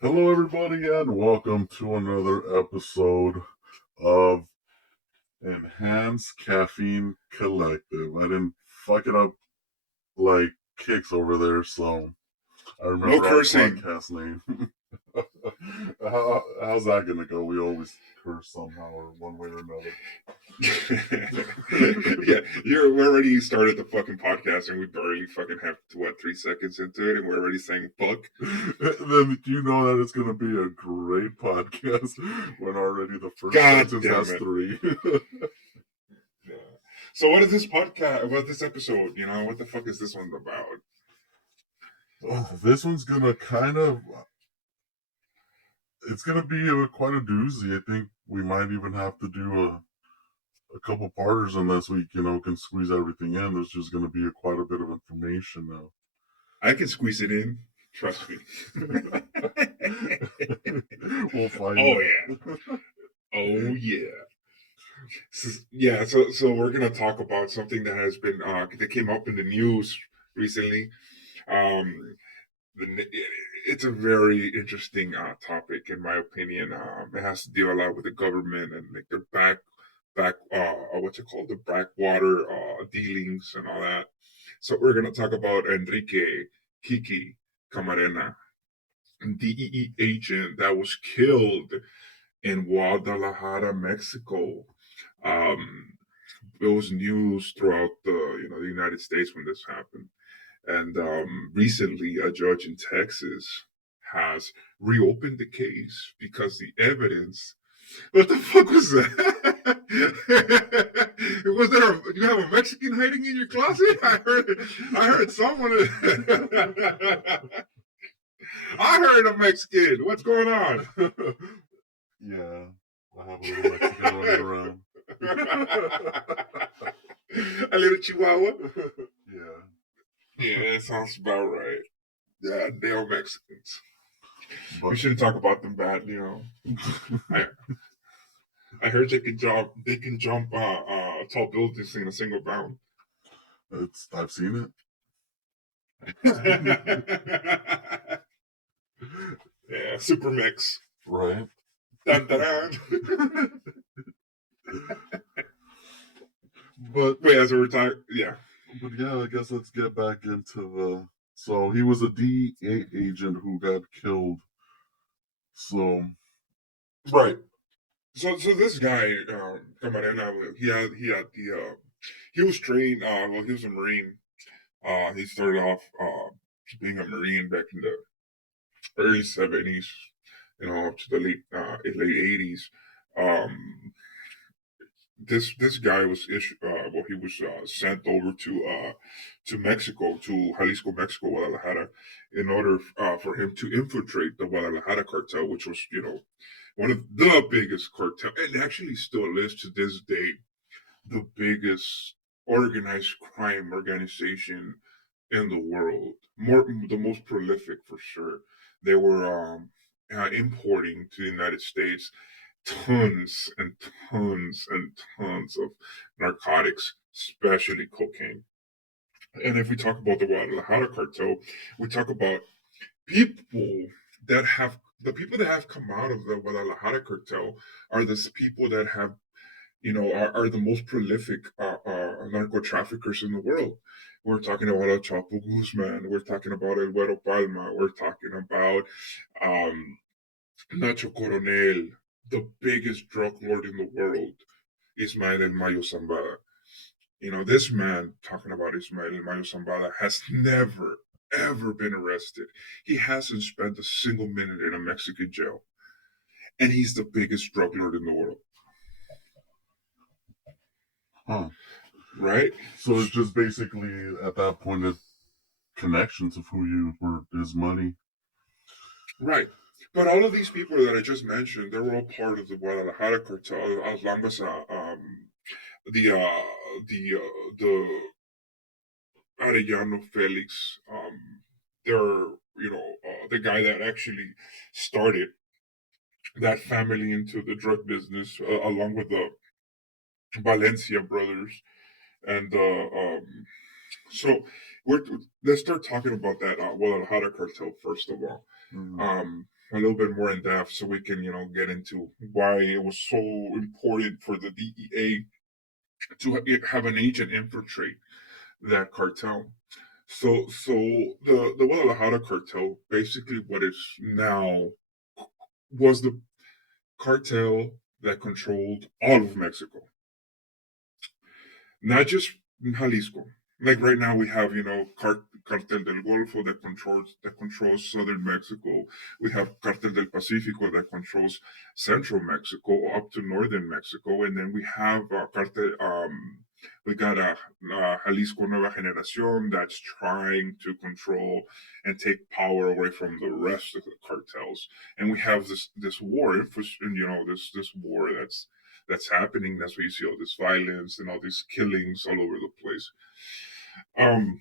Hello, everybody, and welcome to another episode of Enhanced Caffeine Collective. I didn't fuck it up like Kicks over there, so I No remember our cursing. podcast name. How's that gonna go? We always curse somehow, or one way or another. Yeah, we already started the fucking podcast and we barely fucking have 3 seconds into it and we're already saying fuck. Then you know that it's gonna be a great podcast when already the first God sentence damn has it. 3. Yeah. So what is this podcast? What this episode? What the fuck is this one about? This one's gonna it's gonna be quite a doozy. I think we might even have to do a couple parters unless we can squeeze everything in. There's just gonna be quite a bit of information now. I can squeeze it in. Trust me. We'll find Oh out. yeah. Oh yeah. So we're gonna talk about something that has been that came up in the news recently. Um, it's a very interesting topic, in my opinion. It has to deal a lot with the government and like their back what's it called, the backwater dealings and all that. So we're gonna talk about Enrique Kiki Canarena, DEA agent that was killed in Guadalajara, Mexico. Um, it was news throughout the United States when this happened. And recently, a judge in Texas has reopened the case because the evidence. What the fuck was that? Was there? You have a Mexican hiding in your closet? I heard someone. I heard a Mexican. What's going on? Yeah, I have a little Mexican running around. A little Chihuahua. Yeah. Yeah, that sounds about right. Yeah, they're Mexicans. But We shouldn't talk about them badly, I heard they can jump. They can jump tall buildings in a single bound. I've seen Yeah, super mix. it. Right. Dun, dun, dun. But Wait, as a retired, yeah. But yeah, I guess let's get back into the. So he was a DEA agent who got killed. So Right. So this guy, Camarena, he was trained. Well, he was a Marine. He started off being a Marine back in the early '70s, up to the late '80s. Um, this guy was he was sent over to Mexico, to Jalisco, Mexico, Guadalajara, in order for him to infiltrate the Guadalajara cartel, which was one of the biggest cartel, and actually still is to this day the biggest organized crime organization in the world, the most prolific for sure. They were importing to the United States tons and tons and tons of narcotics, especially cocaine. And if we talk about the Guadalajara cartel, we talk about people the people that have come out of the Guadalajara cartel are the people that have are the most prolific narco traffickers in the world. We're talking about El Chapo Guzman. We're talking about El Güero Palma. We're talking about um, Nacho Coronel, the biggest drug lord in the world, Ismael El Mayo Zambada. This man, talking about Ismael El Mayo Zambada, has never, ever been arrested. He hasn't spent a single minute in a Mexican jail. And he's the biggest drug lord in the world. Huh. Right? So it's just basically at that point of connections of who you were, his money. Right. But all of these people that I just mentioned, they were all part of the Guadalajara cartel, as long as the Arellano Felix, they're the guy that actually started that family into the drug business, along with the Valencia brothers, and so let's start talking about that Guadalajara cartel first of all. a little bit more in depth so we can, get into why it was so important for the DEA to have an agent infiltrate that cartel. So the Guadalajara cartel, basically what is now, was the cartel that controlled all of Mexico, not just Jalisco. Like right now, we have Cartel del Golfo that controls southern Mexico. We have Cartel del Pacifico that controls central Mexico up to northern Mexico, and then we have Cartel. We got Jalisco Nueva Generación that's trying to control and take power away from the rest of the cartels, and we have this war, this war that's happening. That's why you see all this violence and all these killings all over the place. Um,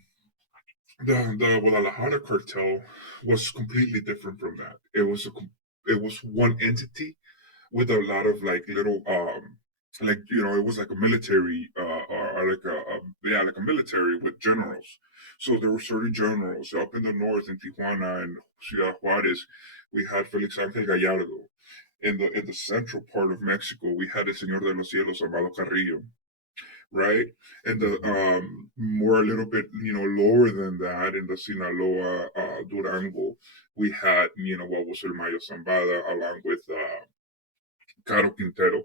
the Guadalajara cartel was completely different from that. It was one entity with a lot of like little it was like a military or like like a military with generals. So there were certain generals up in the north in Tijuana and Ciudad Juarez. We had Felix Ángel Gallardo. In the central part of Mexico, we had El Señor de los Cielos, Amado Carrillo, right? And the more a little bit lower than that, in the Sinaloa, Durango, we had what was El Mayo Zambada along with Caro Quintero.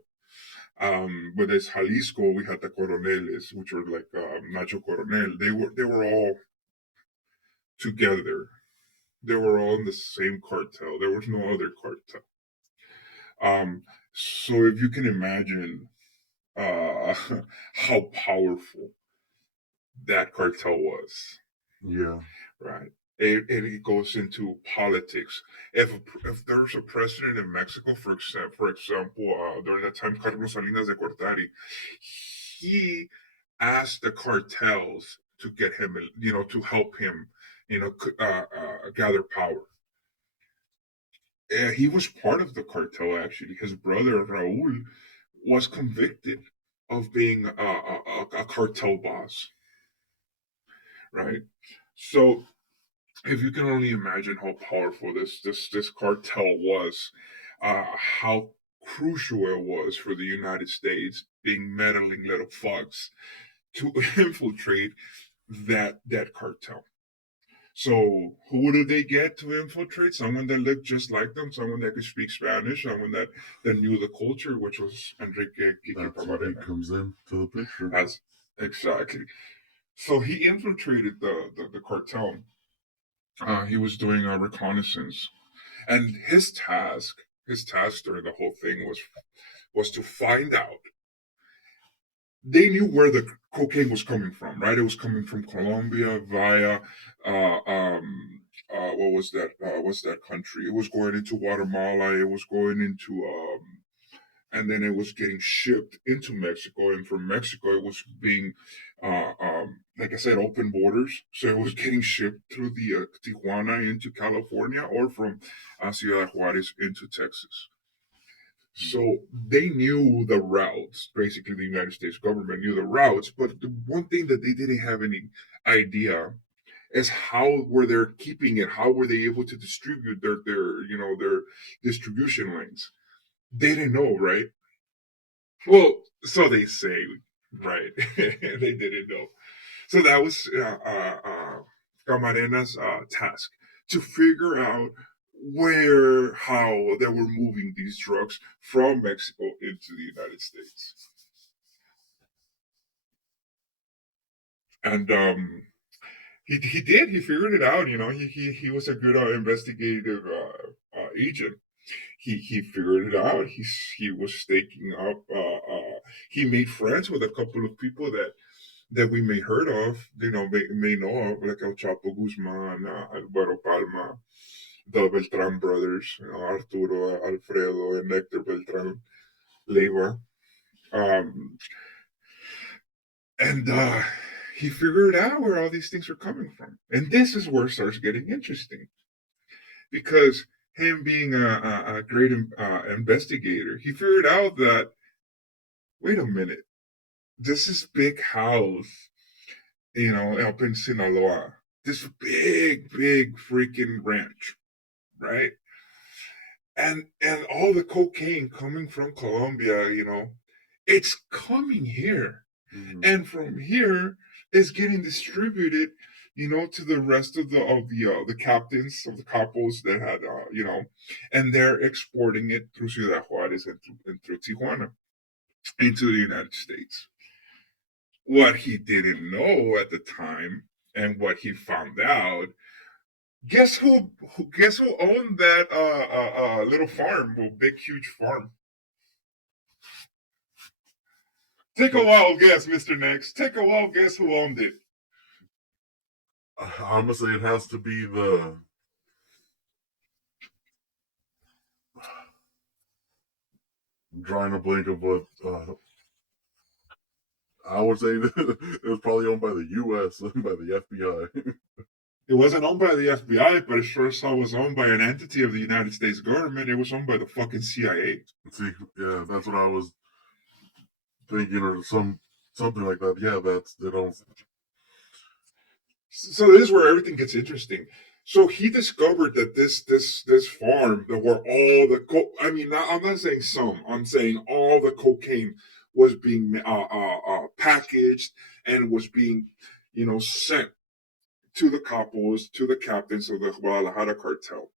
With this Jalisco, we had the Coroneles, which were like Nacho Coronel. They were all together. They were all in the same cartel. There was no other cartel. So if you can imagine uh, how powerful that cartel was, Yeah. right? It goes into politics. If there's a president in Mexico, for example, during that time, Carlos Salinas de Gortari, he asked the cartels to get him, to help him, gather power. He was part of the cartel, actually. His brother Raul was convicted of being a cartel boss, right? So if you can only imagine how powerful this cartel was, how crucial it was for the United States, being meddling little fucks, to infiltrate that cartel. So who did they get to infiltrate? Someone that looked just like them, someone that could speak Spanish, someone that knew the culture, which was Enrique Kiki That's when he Canarena. comes into the picture. That's exactly. So he infiltrated the cartel. He was doing a reconnaissance, and his task during the whole thing was to find out. They knew where the cocaine was coming from, right? It was coming from Colombia via what was that? What's that country? It was going into Guatemala. It was going into and then it was getting shipped into Mexico, and from Mexico it was being, like I said, open borders. So it was getting shipped through the Tijuana into California, or from Ciudad Juarez into Texas. So they knew the routes. Basically, the United States government knew the routes, but the one thing that they didn't have any idea is how were they keeping it. How were they able to distribute their distribution lanes? They didn't know, right? Well, so they say, right? They didn't know. So that was Camarena's task, to figure out how they were moving these drugs from Mexico into the United States. And he did. He figured it out. He was a good investigative agent. He figured it out. He was staking up. He made friends with a couple of people that we may heard of, may know of, like El Chapo Guzman, Alvaro Palma, the Beltran brothers, Arturo, Alfredo, and Hector Beltran Leiva. Um, and he figured out where all these things are coming from. And this is where it starts getting interesting, because him being a great investigator, he figured out that, wait a minute, this is big house, up in Sinaloa. This big, big freaking ranch, right? And all the cocaine coming from Colombia, it's coming here, Mm-hmm. and from here is getting distributed, to the rest of the captains of the capos that had, and they're exporting it through Ciudad Juarez and through Tijuana into the United States. What he didn't know at the time, and what he found out, guess who owned that little farm, well, big huge farm. Take a wild guess, Mr. Next. Take a wild guess who owned it. I'm gonna say it has to be the. I'm drawing a blank of what. I would say it was probably owned by the U.S. by the FBI. It wasn't owned by the FBI, but it sure saw was owned by an entity of the United States government. It was owned by the fucking CIA. See, yeah, that's what I was thinking, or something like that. Yeah, that's they don't. So this is where everything gets interesting. So he discovered that this farm, that where all the I mean, I'm not saying some, I'm saying all the cocaine was being packaged and was being, sent to the capos, to the captains of the Guadalajara cartel.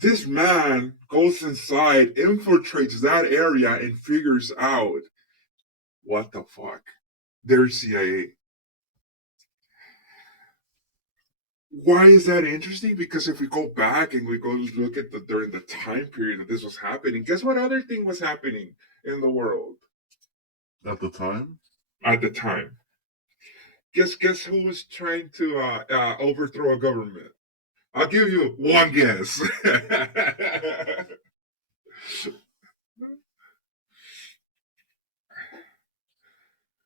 This man goes inside, infiltrates that area, and figures out what the fuck. They're CIA. Why is that interesting? Because if we go back and we go look at during the time period that this was happening, guess what other thing was happening in the world At the time? at the time? Guess who was trying to overthrow a government? I'll give you one guess.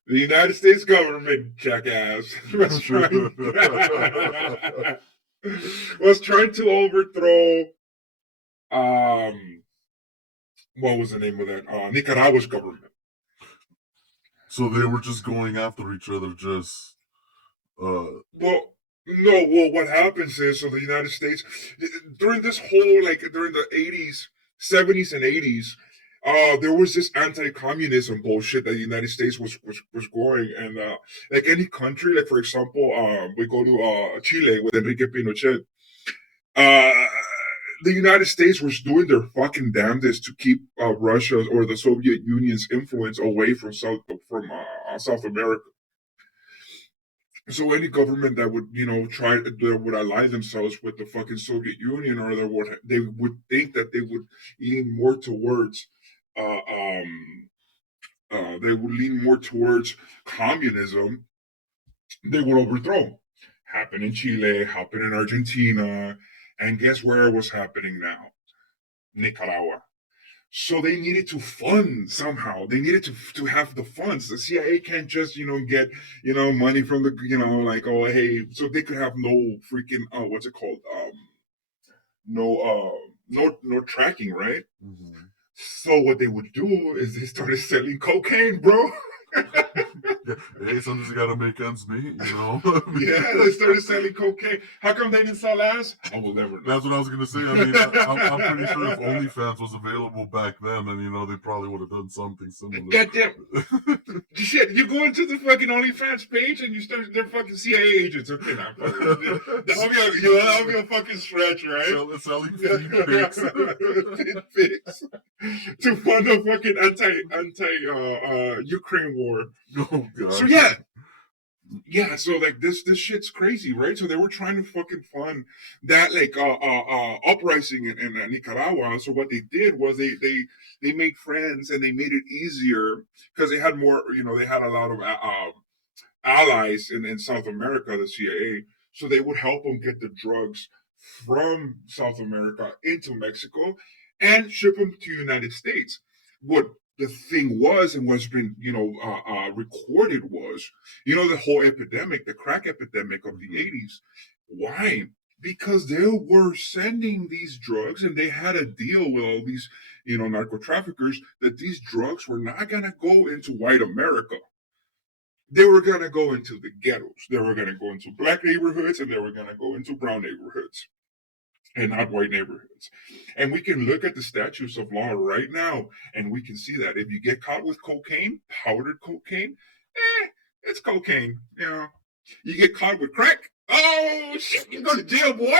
The United States government, jackass, was trying to overthrow. What was the name of that? Nicaragua's government. So they were just going after each other, just. Well, no. Well, what happens is, so the United States during this whole, like, during the 80s, 70s, and 80s. There was this anti-communism bullshit that the United States was going, and like any country, like for example, we go to Chile with Enrique Pinochet. Uh, the United States was doing their fucking damnedest to keep Russia's or the Soviet Union's influence away from South America. So any government that would, try that would ally themselves with the fucking Soviet Union, or they would think that they would lean more towards, uh, um, communism, they would overthrow. Happened in Chile, happened in Argentina, and guess where it was happening now? Nicaragua. So they needed to fund somehow. They needed to have the funds. The CIA can't just, get, money from the, like, oh, hey, so they could have no freaking, what's it called? No tracking, right? Mm-hmm. So what they would do is they started selling cocaine, bro. Hey, sometimes you gotta make ends meet, Yeah, they started selling cocaine. How come they didn't sell ass? I will never know. That's what I was gonna say. I mean, I'm pretty sure if OnlyFans was available back then, then they probably would have done something similar. Goddamn. Shit, you go into the fucking OnlyFans page and you start, they're fucking CIA agents. Okay, now, that'll be a fucking stretch, right? Selling feed pics. To fund a fucking anti Ukraine war. Oh god. So yeah, so like this shit's crazy, right? So they were trying to fucking fund that, like, uprising in Nicaragua. So what they did was they made friends, and they made it easier because they had more, they had a lot of allies in South America, the CIA. So they would help them get the drugs from South America into Mexico and ship them to the United States. What the thing was, and what's been, recorded was, the whole epidemic, the crack epidemic of the 80s. Why? Because they were sending these drugs, and they had a deal with all these, narco traffickers, that these drugs were not going to go into white America. They were going to go into the ghettos. They were going to go into black neighborhoods, and they were going to go into brown neighborhoods. and not white neighborhoods. And we can look at the statutes of law right now, and we can see that if you get caught with cocaine, powdered cocaine, it's cocaine. You get caught with crack, oh shit, you go to jail, boy.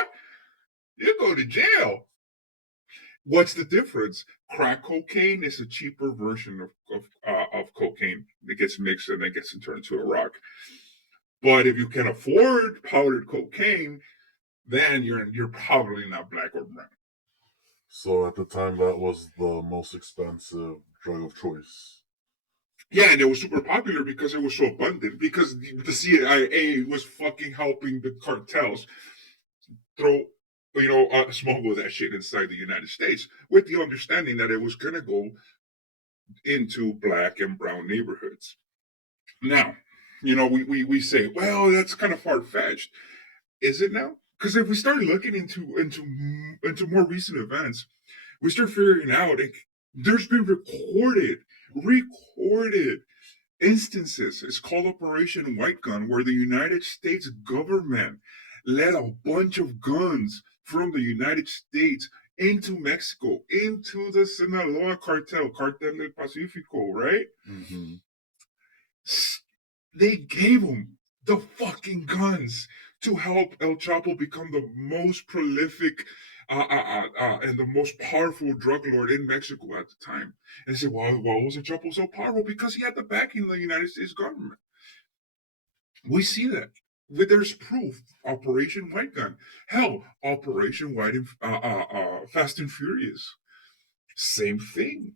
You go to jail. What's the difference? Crack cocaine is a cheaper version of cocaine that gets mixed and then gets turned into a rock. But if you can afford powdered cocaine, then you're probably not black or brown. So at the time, that was the most expensive drug of choice. Yeah, and it was super popular because it was so abundant. Because the CIA was fucking helping the cartels throw, smuggle that shit inside the United States with the understanding that it was gonna go into black and brown neighborhoods. Now, we say, well, that's kind of far fetched. Is it now? Because if we start looking into more recent events, we start figuring out there's been recorded instances. It's called Operation White Gun, where the United States government let a bunch of guns from the United States into Mexico, into the Sinaloa cartel, Cartel del Pacifico, right? Mm-hmm. They gave them the fucking guns to help El Chapo become the most prolific and the most powerful drug lord in Mexico at the time. And they said, why was El Chapo so powerful? Because he had the backing of the United States government. We see that. There's proof. Operation White Gun. Hell, Operation Fast and Furious. Same thing.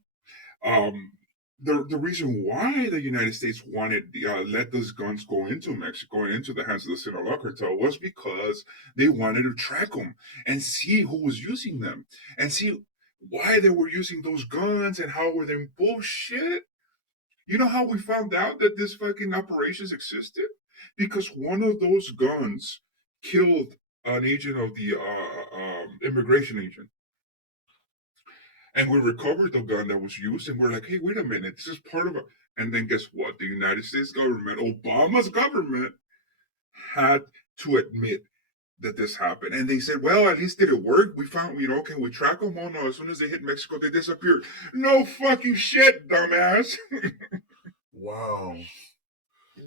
The reason why the United States wanted let those guns go into Mexico and into the hands of the Sinaloa cartel was because they wanted to track them and see who was using them and see why they were using those guns and how were they bullshit. You know how we found out that this fucking operations existed? Because one of those guns killed an agent of the immigration agent. And we recovered the gun that was used, and we're like, hey, wait a minute, this is part of it. And then guess what? The United States government, Obama's government, had to admit that this happened. And they said, well, at least did it work? We found, can we track them? Oh, no, as soon as they hit Mexico, they disappeared. No fucking shit, dumbass. Wow.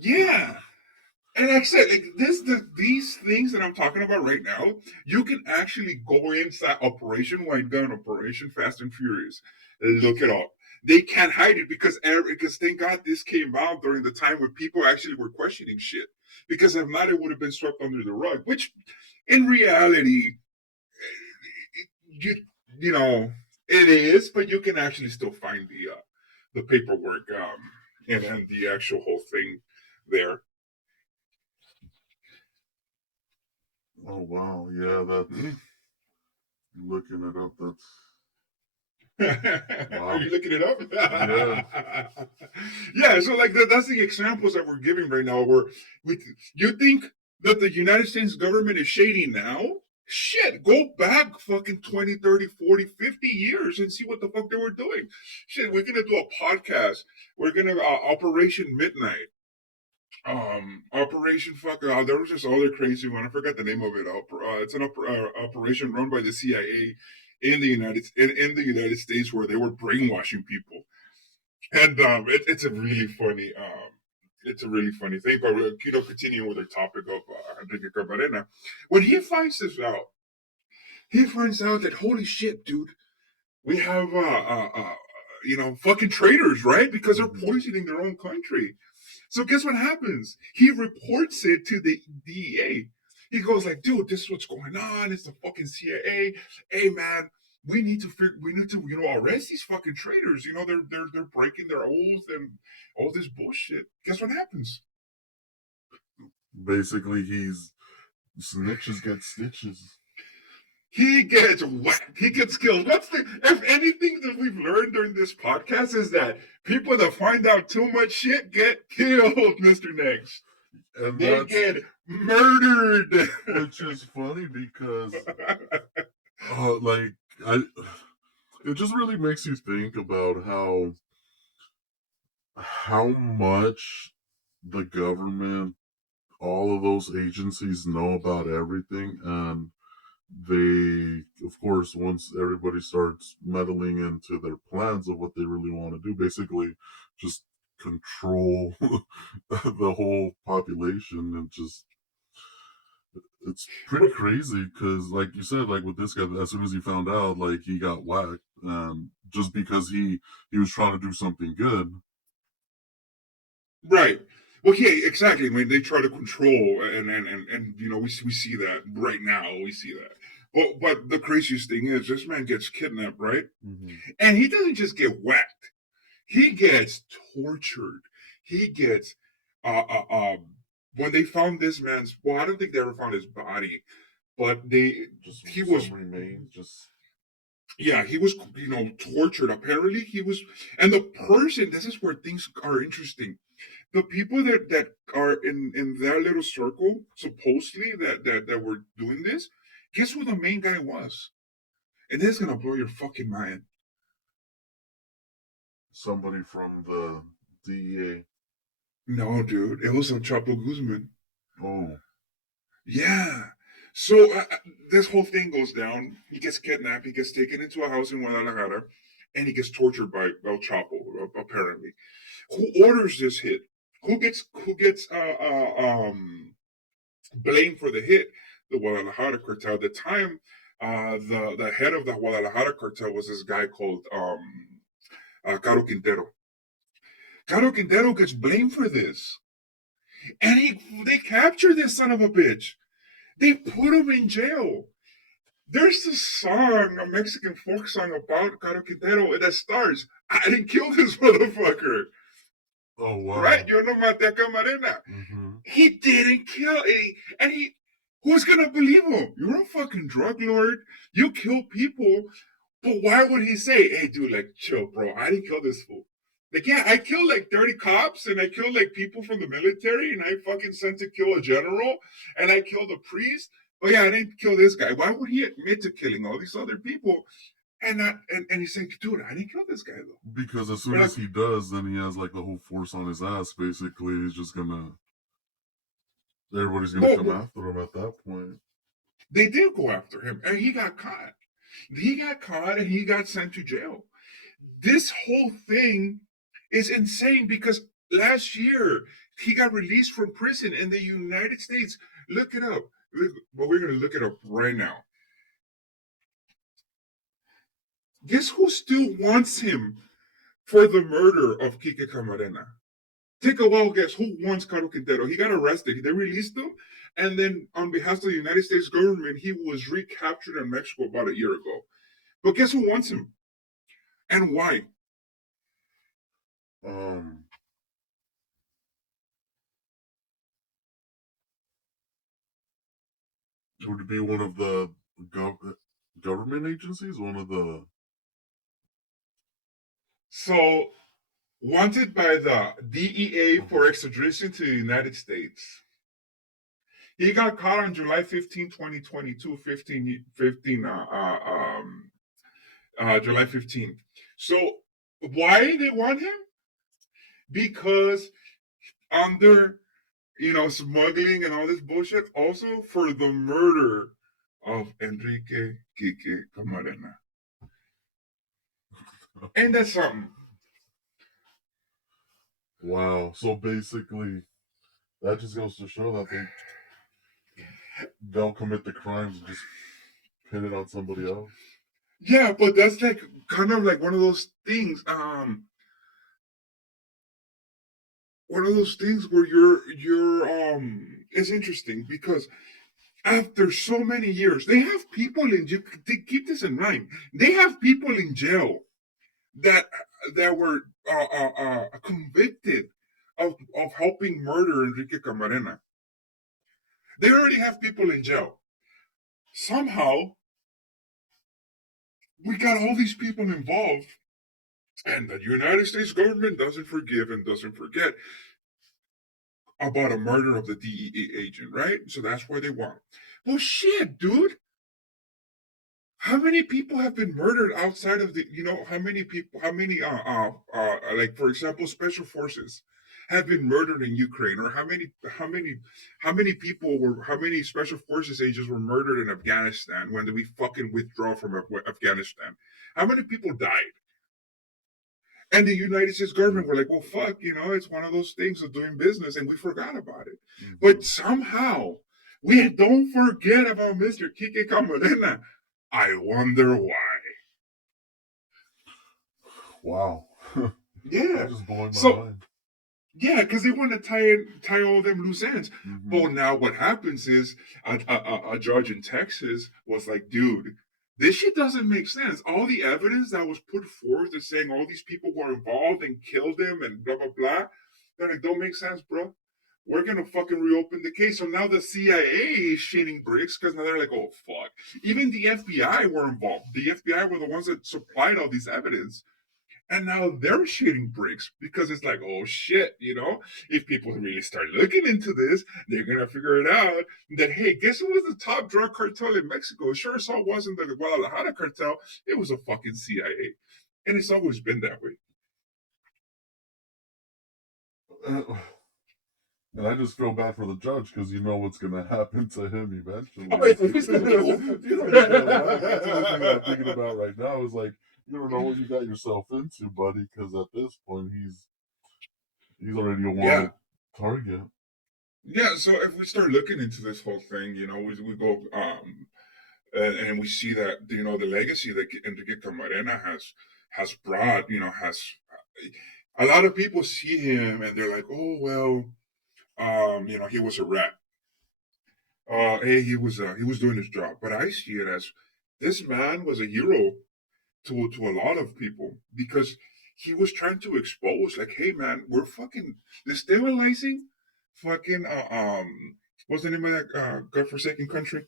Yeah. And like I said, these things that I'm talking about right now, you can actually go inside Operation White Gun, Operation Fast and Furious, and look it up. They can't hide it because thank God this came out during the time when people actually were questioning shit. Because if not, it would have been swept under the rug. Which, in reality, it is, but you can actually still find the paperwork and the actual whole thing there. Oh wow, yeah, that's looking it up. That's wow. Are you looking it up? Yeah. Yeah. So like that's the examples that we're giving right now. Where you think that the United States government is shady now? Shit, go back fucking 20, 30, 40, 50 years and see what the fuck they were doing. Shit, we're going to do a podcast. We're going to, Operation Midnight. Operation there was this other crazy one. I forgot the name of it. It's an operation run by the CIA in the United States where they were brainwashing people, and it's a really funny thing. But continuing with the topic of Enrique Camarena, when he finds this out, he finds out that holy shit, dude, we have fucking traitors, right? Because they're poisoning their own country. So guess what happens? He reports it to the DEA. He goes like, dude, this is what's going on. It's the fucking CIA. Hey man, we need to arrest these fucking traitors. They're breaking their oath and all this bullshit. Guess what happens? Basically, snitches get stitches. He gets whacked. He gets killed. If anything that we've learned during this podcast is that people that find out too much shit get killed, Mr. Nx. And they get murdered. Which is funny because, it just really makes you think about how much the government, all of those agencies know about everything, and they, of course, once everybody starts meddling into their plans of what they really want to do, basically just control the whole population. And just, it's pretty But crazy because, like you said, like with this guy, as soon as he found out, like he got whacked, just because he was trying to do something good. right. Well, yeah, exactly. I mean, they try to control, and we see that right now. We see that. But the craziest thing is, this man gets kidnapped, right? Mm-hmm. And he doesn't just get whacked; he gets tortured. He gets, uh, uh, um, when they found this man's, well, I don't think they ever found his body, but Just he was, some remains, just yeah, he was, tortured. Apparently, he was, and the person. This is where things are interesting. The people that are in that little circle, supposedly that were doing this, guess who the main guy was? And this is gonna blow your fucking mind. somebody from the DEA. No, dude, it was El Chapo Guzman. Oh, Yeah. So this whole thing goes down. He gets kidnapped. He gets taken into a house in Guadalajara, and he gets tortured by El Chapo. Apparently, who orders this hit? Who gets blamed for the hit? The Guadalajara cartel. At the time, the head of the Guadalajara cartel was this guy called Caro Quintero. Caro Quintero gets blamed for this, and they capture this son of a bitch. They put him in jail. There's this song, a Mexican folk song about Caro Quintero that starts, I didn't kill this motherfucker. oh Right? wow. Yo no maté a Camarena. Mm-hmm. He didn't kill any, and who's gonna believe him? You're a fucking drug lord. You kill people, but why would he say, hey, dude, like, chill, bro, I didn't kill this fool. Like, yeah, I killed like 30 cops and I killed like people from the military and I fucking sent to kill a general and I killed a priest. But yeah, I didn't kill this guy. Why would he admit to killing all these other people? And he's saying, dude, I didn't kill this guy though. Because as soon But as he does, then he has like the whole force on his ass. Basically, he's just gonna, everybody's gonna come well, after him at that point. they did go after him and he got caught. He got caught and he got sent to jail. This whole thing is insane because last year he got released from prison in the United States. Look it up. But we're going to look it up right now. Guess who still wants him for the murder of Kike Camarena? Take a wild guess. Who wants Caro Quintero? He got arrested. They released him. And then, on behalf of the United States government, he was recaptured in Mexico about a year ago. But guess who wants him? And why? Um, would it be one of the government agencies? One of the So, wanted by the DEA for extradition to the United States. He got caught on July 15, 2022, 15, July 15th. So, why they want him? Because under, smuggling and all this bullshit, also for the murder of Enrique Kiki Canarena. Ain't that something? wow. So basically, that just goes to show that they'll commit the crimes and just pin it on somebody else. Yeah, but that's like kind of like one of those things where you're it's interesting because after so many years they have people in jail. Keep this in mind, they have people in jail that were convicted of helping murder Enrique Camarena. They already have people in jail. Somehow we got all these people involved, and the United States government doesn't forgive and doesn't forget about a murder of the DEA agent, right? So that's why they want. Well, shit, dude. How many people have been murdered outside of the? How many people? How many? Like for example, special forces. have been murdered in Ukraine, or how many special forces agents were murdered in Afghanistan when we fucking withdraw from Afghanistan? How many people died? And the United States government were like, well, fuck, it's one of those things of doing business, and we forgot about it. Mm-hmm. But somehow, we don't forget about Mr. Kiki Canarena. I wonder why. Wow. Yeah. Just blowing my mind. Yeah, because they want to tie all them loose ends. Mm-hmm. But now what happens is a judge in Texas was like, dude, this shit doesn't make sense. All the evidence that was put forth is saying all these people were involved and killed him and blah, blah, blah. They're like, don't make sense, bro. We're going to fucking reopen the case. So now the CIA is shitting bricks because now they're like, oh, fuck. Even the FBI were involved. The FBI were the ones that supplied all this evidence. And now they're shitting bricks because it's like, oh shit, if people really start looking into this, they're going to figure it out that, hey, guess who was the top drug cartel in Mexico? Sure as hell wasn't the Guadalajara cartel. It was a fucking CIA. And it's always been that way. And I just feel bad for the judge because you know what's going to happen to him eventually. I'm thinking about right now is like, you don't know what you got yourself into, buddy, because at this point he's already a wanted target. Yeah, so if we start looking into this whole thing, we go and we see that the legacy that Enrique Camarena has brought, has a lot of people see him and they're like, oh well, he was a rat. Hey, he was doing his job, but I see it as this man was a hero to a lot of people because he was trying to expose, like, hey man, we're fucking destabilizing fucking what's the name of that godforsaken country?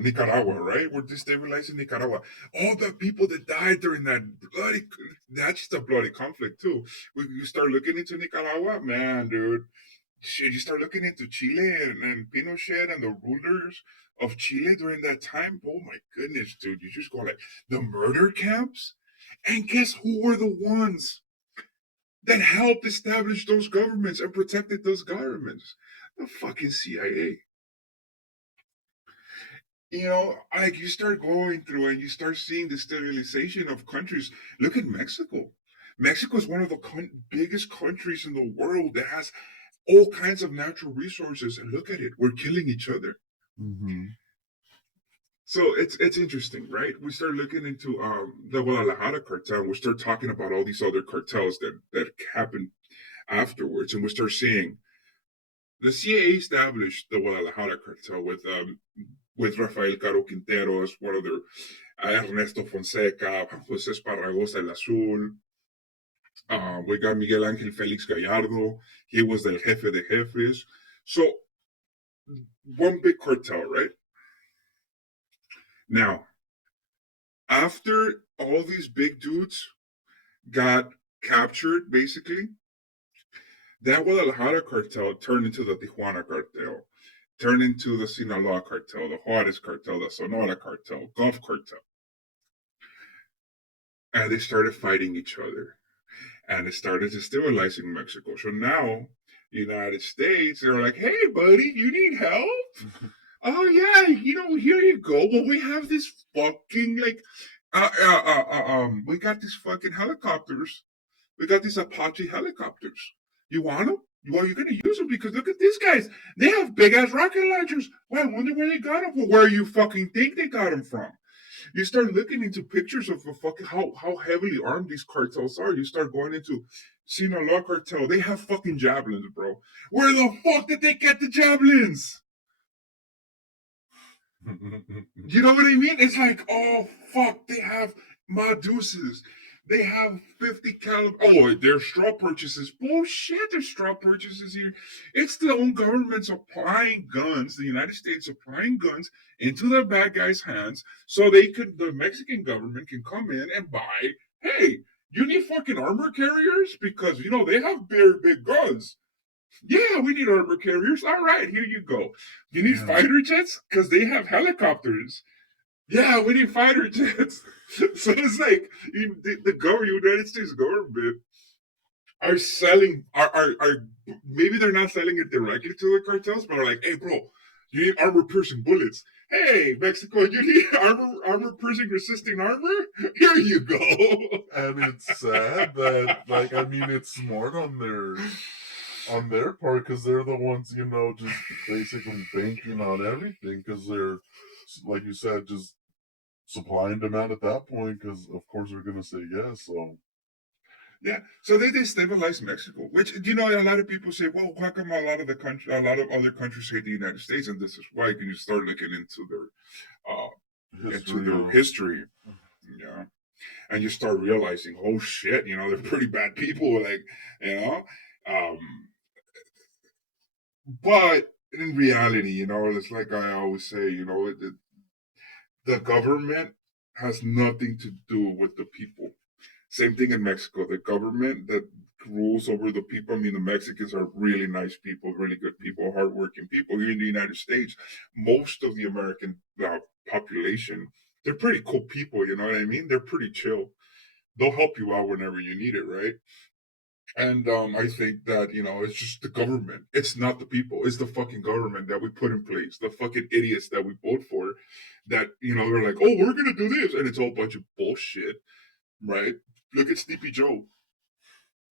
Nicaragua, right? We're destabilizing Nicaragua. All the people that died during that's just a bloody conflict too. You start looking into Nicaragua, man, dude. Shit, you start looking into Chile and Pinochet and the rulers of Chile during that time. Oh my goodness, dude. You just go like the murder camps. And guess who were the ones that helped establish those governments and protected those governments? The fucking CIA. Like you start going through and you start seeing the sterilization of countries. Look at Mexico. Mexico is one of the biggest countries in the world that has all kinds of natural resources, and look at it, we're killing each other. Mm-hmm. So it's interesting, right? We start looking into the Guadalajara cartel. We start talking about all these other cartels that happened afterwards, and we start seeing the CIA established the Guadalajara cartel with Rafael Caro Quintero as one of their Ernesto Fonseca, José Esparragosa El Azul. We got Miguel Ángel Félix Gallardo. He was the jefe de jefes. So, one big cartel, right? Now, after all these big dudes got captured, basically, that Guadalajara cartel turned into the Tijuana cartel, turned into the Sinaloa cartel, the Juarez cartel, the Sonora cartel, Gulf cartel. And they started fighting each other. And it started destabilizing Mexico. So now, United States, they're like, hey, buddy, you need help? Oh, yeah, here you go. Well, we have this fucking, we got these fucking helicopters. We got these Apache helicopters. You want them? Well, you're going to use them because look at these guys. They have big-ass rocket launchers. Well, I wonder where they got them from. Where you fucking think they got them from? You start looking into pictures of how heavily armed these cartels are. You start going into Sinaloa cartel. They have fucking javelins, bro. Where the fuck did they get the javelins? You know what I mean? It's like, oh, fuck, they have Medusas. They have 50 caliber. Oh, there's straw purchases. Bullshit, there's straw purchases here. It's the own government supplying guns, the United States supplying guns into the bad guys' hands so the Mexican government can come in and buy, hey, you need fucking armor carriers? Because, they have very big guns. Yeah, we need armor carriers. All right, here you go. You need fighter jets? Because they have helicopters. Yeah, we need fighter jets. So it's like the government, United States government, are selling are maybe they're not selling it directly to the cartels, but are like, hey, bro, you need armor piercing bullets. Hey, Mexico, you need armor piercing resisting armor. Here you go. And it's sad that, like, I mean, it's smart on their part because they're the ones, just basically banking on everything because they're, like you said, just supply and demand at that point because of course they're gonna say yes. So Yeah, so they destabilized Mexico, which a lot of people say, well, how come a lot of other countries hate the United States, and this is why? Can you start looking into history their of history? Yeah, and you start realizing, oh shit, they're pretty bad people, like you know, um, but in reality, it's like I always say, the government has nothing to do with the people. Same thing in Mexico. The government that rules over the people. I mean, the Mexicans are really nice people, really good people, hardworking people. Here in the United States, most of the American population, they're pretty cool people. You know what I mean? They're pretty chill. They'll help you out whenever you need it, right? And I think that it's just the government. It's not the people. It's the fucking government that we put in place. The fucking idiots that we vote for. That they're like, oh, we're gonna do this, and it's all a bunch of bullshit, right? Look at Sleepy Joe.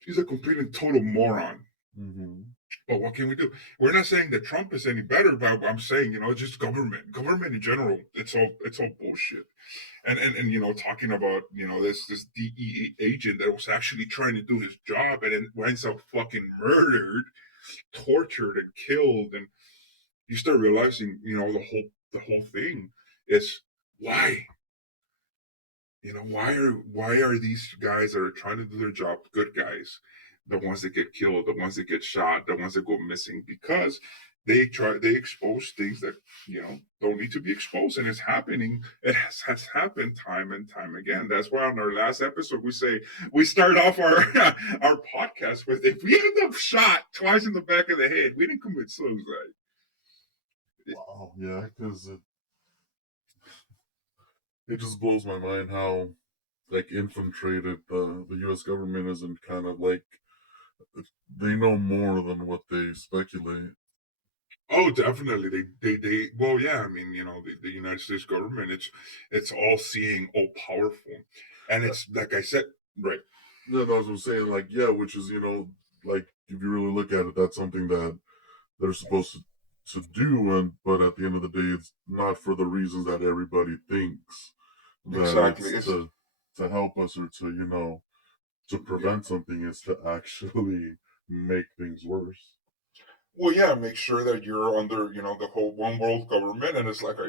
He's a complete and total moron. mm-hmm. But what can we do? We're not saying that Trump is any better, but I'm saying, just government in general. It's all bullshit. And talking about this DEA agent that was actually trying to do his job and then winds up fucking murdered, tortured, and killed, and you start realizing, the whole thing is why. Why are these guys that are trying to do their job good guys, the ones that get killed, the ones that get shot, the ones that go missing? Because they expose things that don't need to be exposed, and it's happening. It has happened time and time again. That's why on our last episode we start off our our podcast with, if we end up shot twice in the back of the head, we didn't commit suicide. Wow, yeah, because it just blows my mind how like infiltrated the U.S. government is, and kind of like they know more than what they speculate. Oh, definitely. They well, yeah. I mean, the United States government, it's all seeing, all powerful, and it's like I said, right? No, that's what I'm saying. Like, yeah, which is like if you really look at it, that's something that they're supposed to do, and but at the end of the day, it's not for the reasons that everybody thinks that Exactly. it's It's to help us or to to Yeah. prevent something. It's to actually make things worse. Well, yeah, make sure that you're under, the whole one world government, and it's like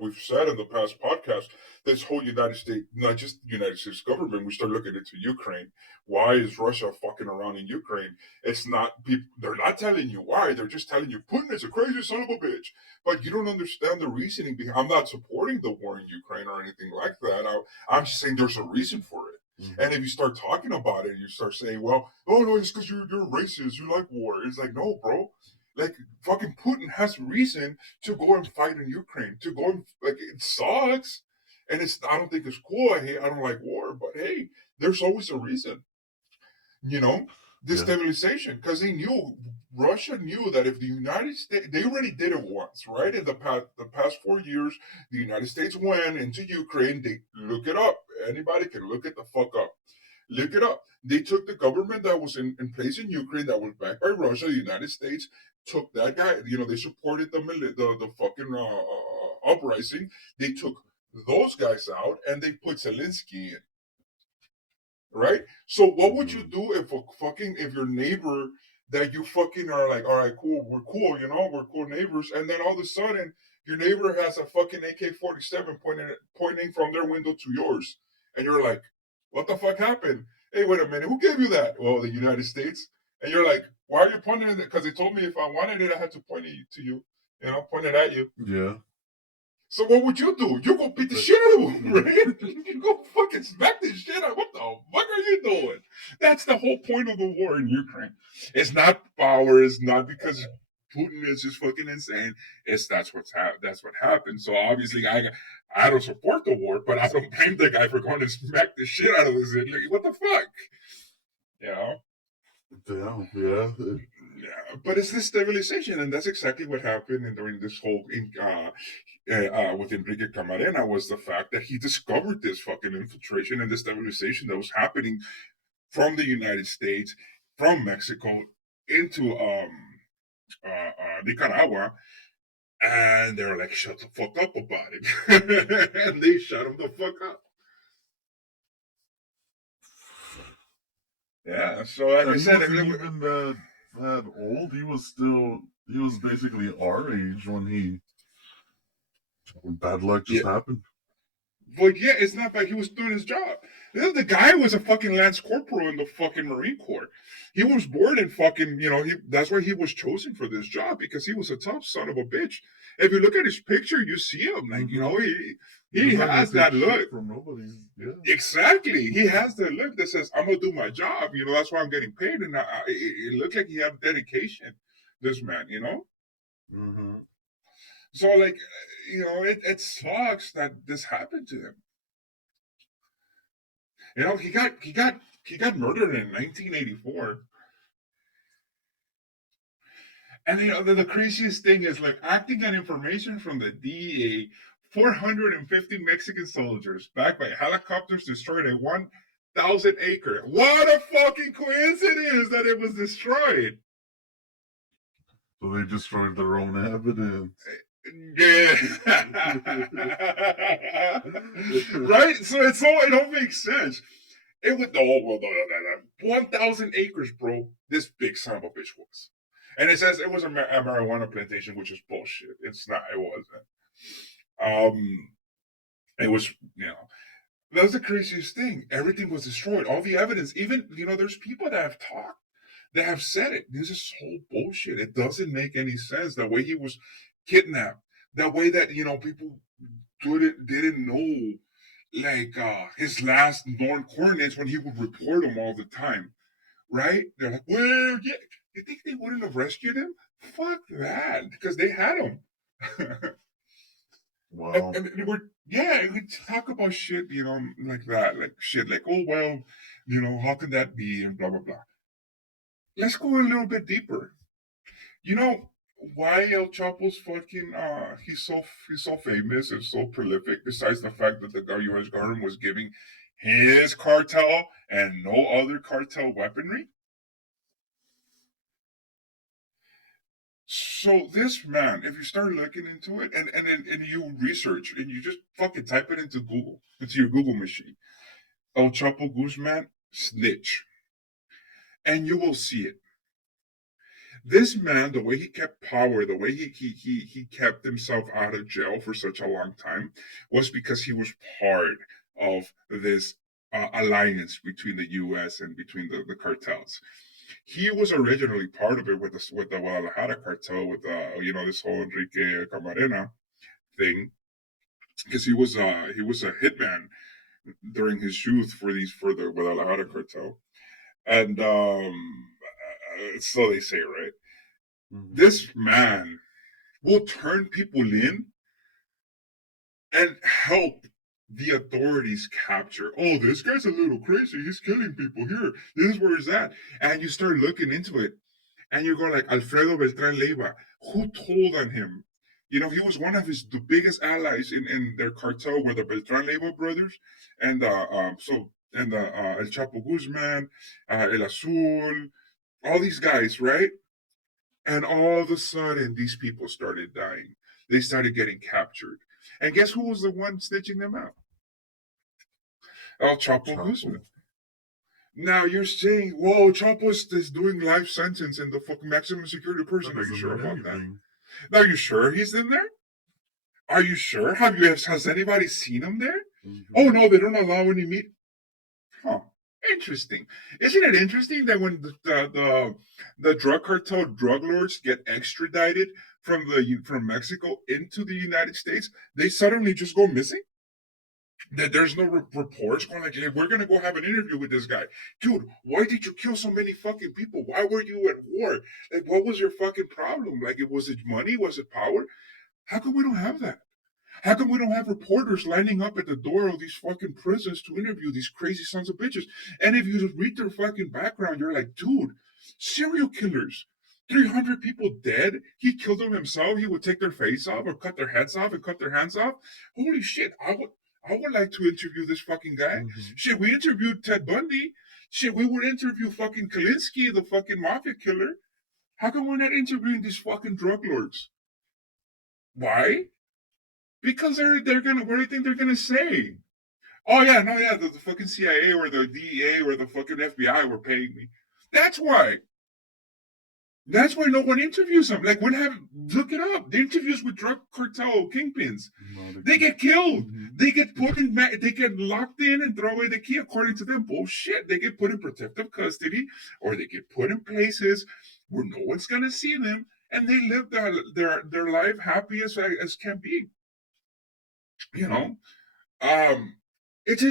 we've said in the past podcast, this whole United States, not just the United States government. We start looking into Ukraine. Why is Russia fucking around in Ukraine? It's not people. They're not telling you why. They're just telling you Putin is a crazy son of a bitch. But you don't understand the reasoning behind. I'm not supporting the war in Ukraine or anything like that. I'm just saying there's a reason for it. Mm-hmm. And if you start talking about it, you start saying, well, oh no, it's because you're racist. You like war. It's like, no, bro. Like, fucking Putin has reason to go and fight in Ukraine. To go and, like, it sucks, and I don't think it's cool. I don't like war, but hey, there's always a reason. You know, Yeah. destabilization, because Russia knew that if the United States, they already did it once, right? In the past 4 years, the United States went into Ukraine. They look it up. Anybody can look it the fuck up. Look it up. They took the government that was in place in Ukraine that was backed by Russia. The United States took that guy. They supported the fucking uprising. They took those guys out and they put Zelensky in. Right. So what would you Mm-hmm. do if your neighbor that you fucking are like, all right, cool, we're cool, we're cool neighbors, and then all of a sudden your neighbor has a fucking AK-47 pointing from their window to yours, and you're like, what the fuck happened? Hey, wait a minute, who gave you that? Well, the United States. And you're like, why are you pointing at it? Because they told me if I wanted it, I had to point it to you, point it at you. Yeah. So what would you do? You go beat the shit out of him, right? You go fucking smack the shit out. What the fuck are you doing? That's the whole point of the war in Ukraine. It's not power. It's not because Putin is just fucking insane. That's what happened. So obviously, I don't support the war, but I don't blame the guy for going to smack the shit out of this. Like, what the fuck? You know? Damn, yeah. Yeah, but it's this destabilization, and that's exactly what happened during this whole with Enrique Camarena was the fact that he discovered this fucking infiltration and destabilization that was happening from the United States, from Mexico into Nicaragua, and they were like, "Shut the fuck up about it," and they shut him the fuck up. Yeah, so like And I he said, wasn't even that old. He was basically our age when bad luck just yeah, happened. but yeah, it's not like he was doing his job. The guy was a fucking lance corporal in the fucking Marine Corps. He was born in fucking, that's why he was chosen for this job, because he was a tough son of a bitch. If you look at his picture, you see him, like, he has that look. From nobody. Yeah. Exactly. He has that look that says, I'm going to do my job. That's why I'm getting paid. And it looked like he had dedication, this man, Mm-hmm. So, like, it sucks that this happened to him. He got murdered in 1984. And the craziest thing is, like, acting on information from the DEA, 450 Mexican soldiers backed by helicopters destroyed a 1,000-acre. What a fucking coincidence that it was destroyed. So they destroyed their own evidence. Yeah. Right? So it don't make sense. It was 1,000 acres, bro. This big son of a bitch was. And it says it was a marijuana plantation, which is bullshit. It's not. It wasn't. It was. That's the craziest thing. Everything was destroyed. All the evidence. Even there's people that have talked, that have said it. This is whole bullshit. It doesn't make any sense. The way he was kidnapped. The way that people didn't know, like, his last known coordinates when he would report them all the time. Right? They're like, well, yeah. You think they wouldn't have rescued him? Fuck that, because they had him. Wow. And we talk about shit, like that, like shit, like, oh well, how can that be, and blah blah blah. Let's go a little bit deeper. You know why El Chapo's fucking he's so famous and so prolific, besides the fact that the U.S. government was giving his cartel and no other cartel weaponry? So this man, if you start looking into it and you research and you just fucking type it into Google, into your Google machine, El Chapo Guzman snitch, and you will see it. This man, the way he kept power, the way he kept himself out of jail for such a long time, was because he was part of this alliance between the U.S. and between the cartels. He was originally part of it with the Guadalajara cartel, with this whole Enrique Camarena thing, because he was a hitman during his youth for the Guadalajara cartel, and so they say, right? Mm-hmm. This man will turn people in and help the authorities capture. Oh, this guy's a little crazy. He's killing people here. This is where he's at. And you start looking into it, and you go like, Alfredo Beltran Leiva, who told on him? He was one of the biggest allies in their cartel were the Beltran Leiva brothers, and El Chapo Guzman, El Azul, all these guys, right? And all of a sudden, these people started dying. They started getting captured. And guess who was the one snitching them out? El Chapo Guzman. Now you're saying, whoa, Chapo is doing life sentence in the fucking maximum security prison. Are you sure about that? Now, are you sure he's in there? Are you sure? Has anybody seen him there? Mm-hmm. Oh no, they don't allow any meet. Huh. Interesting. Isn't it interesting that when the drug cartel drug lords get extradited from Mexico into the United States, they suddenly just go missing? That there's no reports going like, hey, we're gonna go have an interview with this guy, dude. Why did you kill so many fucking people? Why were you at war? Like, what was your fucking problem? Like, was it money? Was it power? How come we don't have that? How come we don't have reporters lining up at the door of these fucking prisons to interview these crazy sons of bitches? And if you just read their fucking background, you're like, dude, serial killers. 300 people dead. He killed them himself. He would take their face off or cut their heads off and cut their hands off. Holy shit. I would like to interview this fucking guy. Mm-hmm. Shit, we interviewed Ted Bundy. Shit, we would interview fucking Kalinsky, the fucking mafia killer. How come we're not interviewing these fucking drug lords? Why? Because they're gonna, what do you think they're gonna say? Oh yeah, no, yeah, the fucking CIA or the DEA or the fucking FBI were paying me. That's why. That's why no one interviews them. Like, look it up. The interviews with drug cartel kingpins, they get killed. Mm-hmm. They get locked in and throw away the key. According to them, bullshit. They get put in protective custody, or they get put in places where no one's gonna see them, and they live their life happy as can be. You know, it's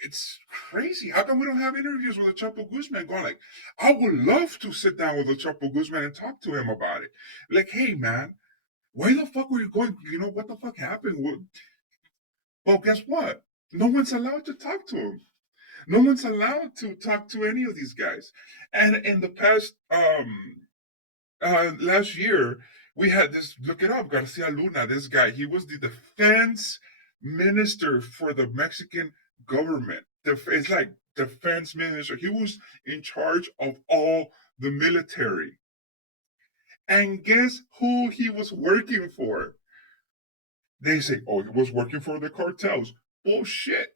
it's crazy. How come we don't have interviews with the Chapo Guzman going like, I would love to sit down with the Chapo Guzman and talk to him about it. Like, hey man, why the fuck were you going? You know, what the fuck happened? Well, guess what? No one's allowed to talk to him. No one's allowed to talk to any of these guys. And in the past last year, we had this, look it up, Garcia Luna, this guy, he was the defense minister for the Mexican government. It's like defense minister. He was in charge of all the military. And guess who he was working for? They say, oh, he was working for the cartels. Bullshit.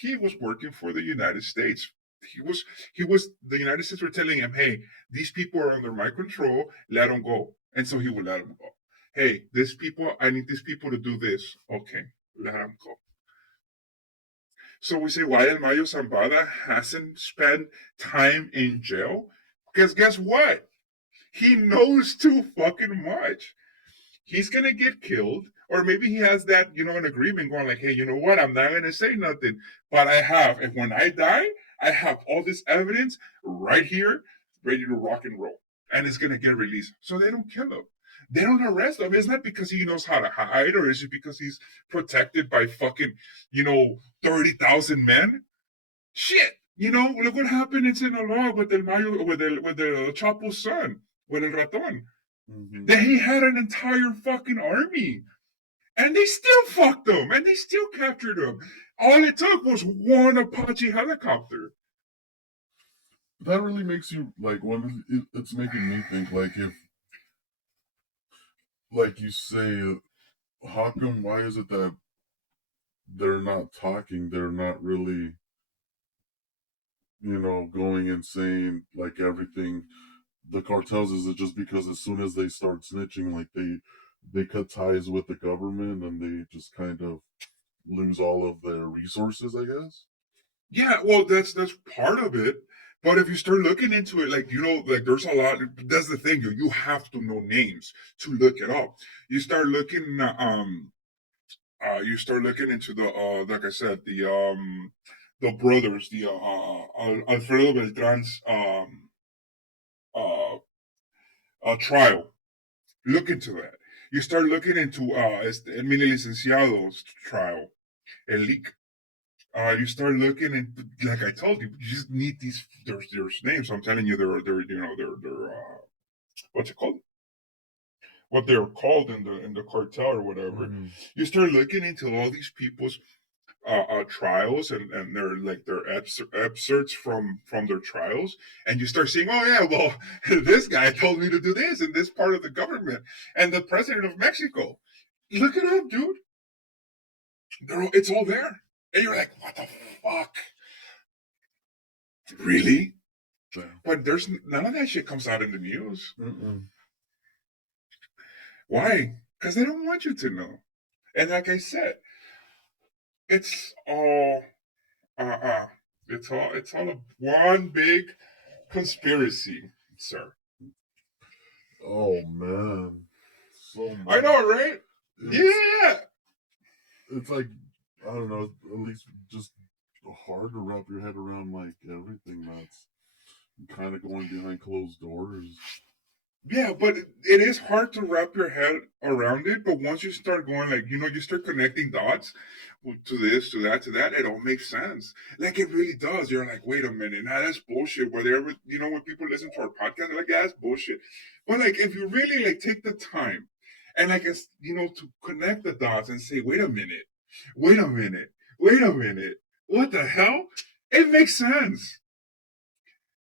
He was working for the United States. The United States were telling him, hey, these people are under my control, let them go. And so he would let them go. Hey, I need these people to do this. Okay, let them go. So we say, why El Mayo Zambada hasn't spent time in jail? Because guess what? He knows too fucking much. He's going to get killed. Or maybe he has that, an agreement going like, hey, you know what? I'm not going to say nothing. But and when I die, I have all this evidence right here, ready to rock and roll. And it's going to get released. So they don't kill him. They don't arrest him. It's not because he knows how to hide, or is it because he's protected by fucking, 30,000 men? Shit. Look what happened in Sinaloa with the Chapo's son, with El Raton. Mm-hmm. That he had an entire fucking army. And they still fucked them. And they still captured them. All it took was one Apache helicopter. That really makes you, it's making me think, if, like you say, how come, why is it that they're not talking? They're not really, going and saying, everything. The cartels, is it just because as soon as they start snitching, they cut ties with the government and they just kind of lose all of their resources, I guess? Yeah, well, that's part of it. But if you start looking into it, there's a lot. That's the thing. You have to know names to look it up. You start looking. You start looking into like I said, the brothers, the Alfredo Beltran's trial. Look into that. You start looking into Emilio Licenciado's trial, El Leak. You start looking, and like I told you, you just need their names. So I'm telling you, they're what's it called? What they're called in the cartel or whatever. Mm-hmm. You start looking into all these people's trials and their excerpts from their trials, and you start seeing, oh yeah, well, this guy told me to do this in this part of the government, and the president of Mexico. Look it up, dude. It's all there. And you're like, what the fuck? Really? Yeah. But there's none of that shit comes out in the news. Mm-mm. Why? Because they don't want you to know. And like I said, it's all it's all one big conspiracy, sir. Oh man. So much. I know, right? Yeah. It's like I don't know, at least just hard to wrap your head around like everything that's kind of going behind closed doors. Yeah, but it is hard to wrap your head around it. But once you start going, like, you start connecting dots to this, to that, to that, it all makes sense. Like, it really does. You're like, wait a minute, now that's bullshit. Whatever, when people listen to our podcast, they're like, yeah, that's bullshit. But, like, if you really, like, take the time and, like, to connect the dots and say, wait a minute, wait a minute, what the hell? It makes sense.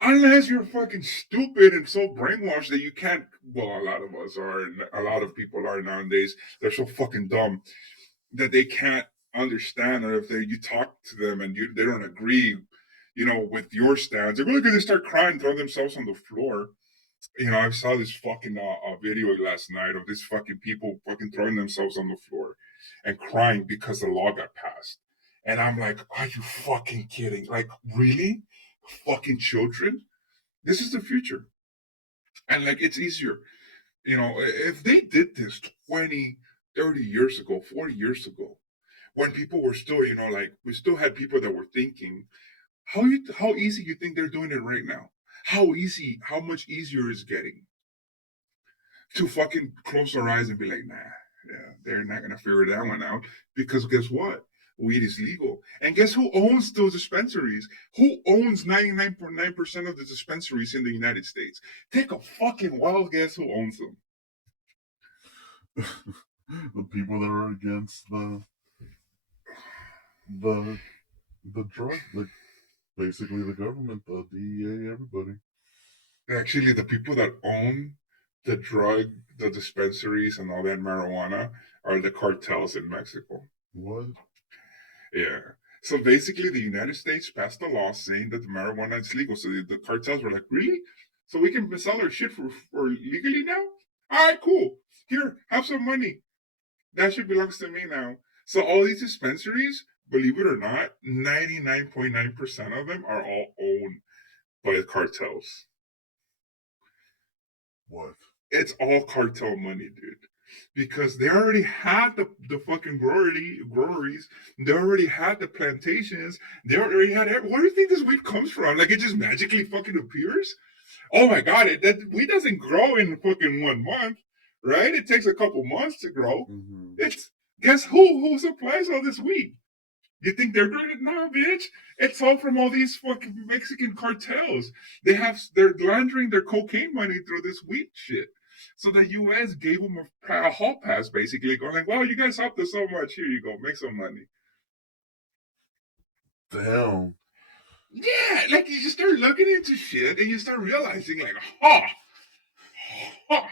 Unless you're fucking stupid and so brainwashed that you can't. Well, a lot of us are, and a lot of people are nowadays. They're so fucking dumb that they can't understand, or if you talk to them and they don't agree, with your stance, they're going to start crying, throw themselves on the floor. I saw this fucking video last night of this fucking people fucking throwing themselves on the floor and crying because the law got passed. And I'm like, are you fucking kidding? Like, really? Fucking children? This is the future. And like, it's easier. If they did this 20, 30 years ago, 40 years ago, when people were still, like, we still had people that were thinking, how easy you think they're doing it right now? How much easier is getting to fucking close our eyes and be like, nah, yeah, they're not gonna figure that one out, because guess what? Weed is legal. And guess who owns those dispensaries? Who owns 99.9% of the dispensaries in the United States? Take a fucking wild guess who owns them. The people that are against the the drug, like basically the government, the DEA, everybody. Actually, the people that own the dispensaries and all that marijuana are the cartels in Mexico. What? Yeah. So basically, the United States passed a law saying that the marijuana is legal. So the cartels were like, really? So we can sell our shit for legally now? All right, cool. Here, have some money. That shit belongs to me now. So all these dispensaries, believe it or not, 99.9% of them are all owned by the cartels. What? It's all cartel money, dude. Because they already had the fucking breweries, they already had the plantations, they already had where do you think this weed comes from? Like, it just magically fucking appears? Oh my god, that weed doesn't grow in fucking 1 month, right? It takes a couple months to grow. Mm-hmm. It's guess who supplies all this weed? You think they're doing it now, bitch? It's all from all these fucking Mexican cartels. They're laundering their cocaine money through this weed shit. So the U.S. gave them a hall pass, basically, going like, "Well, you guys helped us so much. Here you go, make some money." Damn. Yeah, like, you just start looking into shit and you start realizing, like, huh, huh.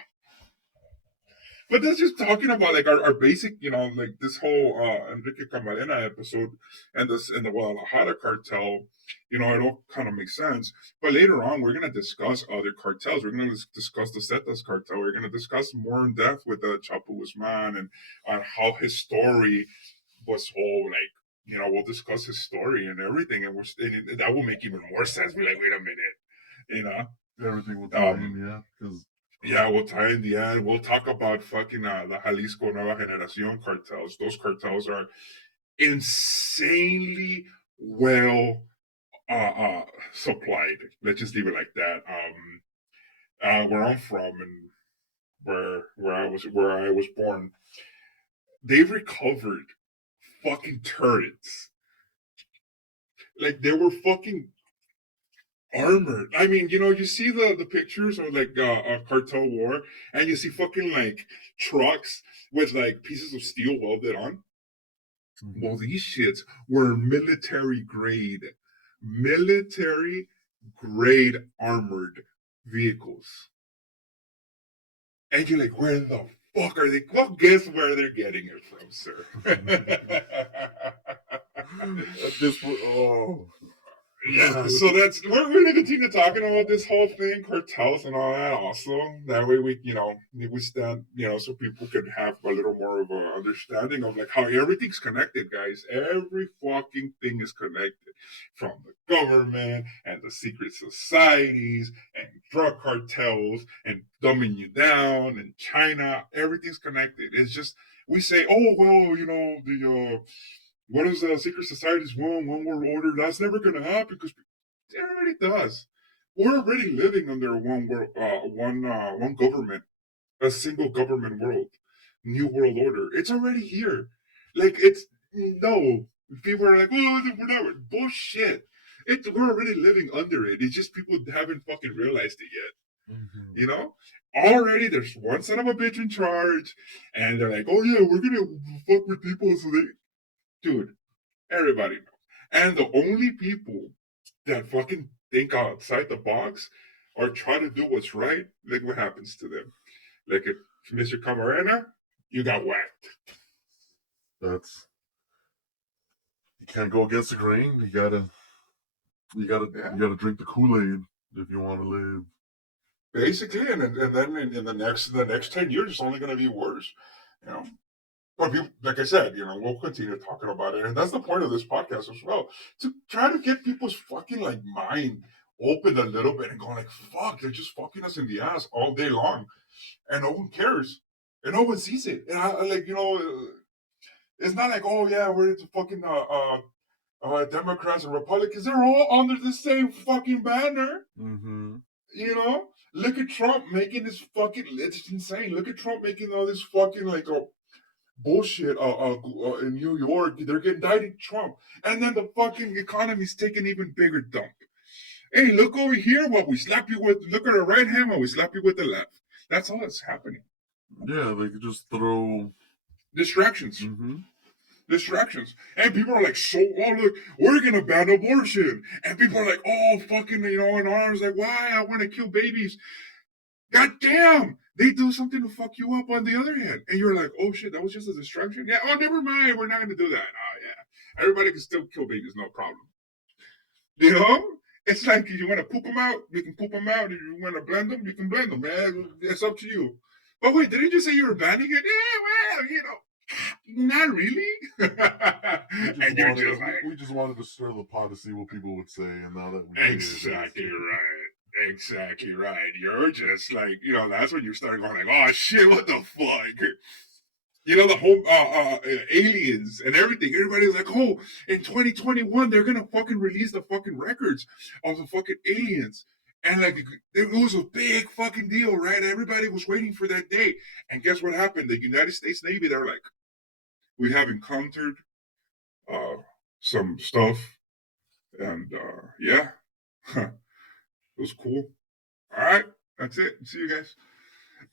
But that's just talking about like our basic, like this whole Enrique Camarena episode and the Guadalajara cartel, it all kind of makes sense. But later on, we're gonna discuss other cartels. We're gonna discuss the Zetas cartel. We're gonna discuss more in depth with the Chapo Guzman and how his story was all like. We'll discuss his story and everything, and that will make even more sense. Be like, wait a minute, you know. Everything will tie in, yeah, because Yeah, we'll tie in the end. We'll talk about fucking the Jalisco Nueva Generacion cartels. Those cartels are insanely well supplied. Let's just leave it like that. Where I'm from and where I was born, they've recovered fucking turrets. Like, they were fucking armored. I mean, you see the pictures of like cartel war, and you see fucking like trucks with like pieces of steel welded on. Well, these shits were military grade armored vehicles. And you're like, where the fuck are they? Well, guess where they're getting it from, sir. at this point, oh, Yeah, so we're gonna continue talking about this whole thing, cartels and all that. Also, that way we stand, so people can have a little more of an understanding of like how everything's connected, guys. Every fucking thing is connected, from the government and the secret societies and drug cartels and dumbing you down and China. Everything's connected. It's just we say, oh well, What is the secret society's one world order? That's never going to happen because it already does. We're already living under one world, one government, a single government world, new world order. It's already here. Like it's no. People are like, oh, whatever, bullshit. We're already living under it. It's just people haven't fucking realized it yet. Mm-hmm. You know, already there's one son of a bitch in charge, and they're like, oh yeah, we're gonna fuck with people so they, dude. Everybody knows. And the only people that fucking think outside the box or try to do what's right, look what happens to them. Like if Mr. Camarena, you got whacked. That's you can't go against the grain. You gotta drink the Kool-Aid if you want to live. Basically, and then in the next 10 years, it's only going to be worse. You know, but people, like I said, we'll continue talking about it, and that's the point of this podcast as well, to try to get people's fucking like mind open a little bit and going like, fuck, they're just fucking us in the ass all day long, and no one cares, and no one sees it, and I like it's not like, oh yeah, we're into fucking Democrats and Republicans. They're all under the same fucking banner. Mm-hmm. Look at Trump making this fucking. It's insane. Look at Trump making all this fucking like bullshit. In New York, they're getting indicting Trump, and then the fucking economy's taking even bigger dump. Hey, look over here. What we slap you with? Look at the right hand. What we slap you with the left. That's all that's happening. Yeah, they could just throw distractions. Mm-hmm. Distractions. And people are like, so, oh, look, we're going to ban abortion. And people are like, oh, fucking, in arms, like, why? I want to kill babies. God damn. They do something to fuck you up on the other hand. And you're like, oh, shit, that was just a distraction? Yeah, oh, never mind. We're not going to do that. Oh, yeah. Everybody can still kill babies, no problem. It's like if you want to poop them out, you can poop them out. If you want to blend them, you can blend them, man. It's up to you. But wait, didn't you say you were banning it? Yeah, well, not really. We just wanted to stir the pot to see what people would say, and now that we exactly right. Exactly right. You're just like, that's when you start going like, oh shit, what the fuck? The whole aliens and everything. Everybody's like, oh, in 2021 they're gonna fucking release the fucking records of the fucking aliens. And like it was a big fucking deal, right? Everybody was waiting for that day. And guess what happened? The United States Navy, they're like, we have encountered some stuff, and yeah, it was cool. All right, that's it. See you guys.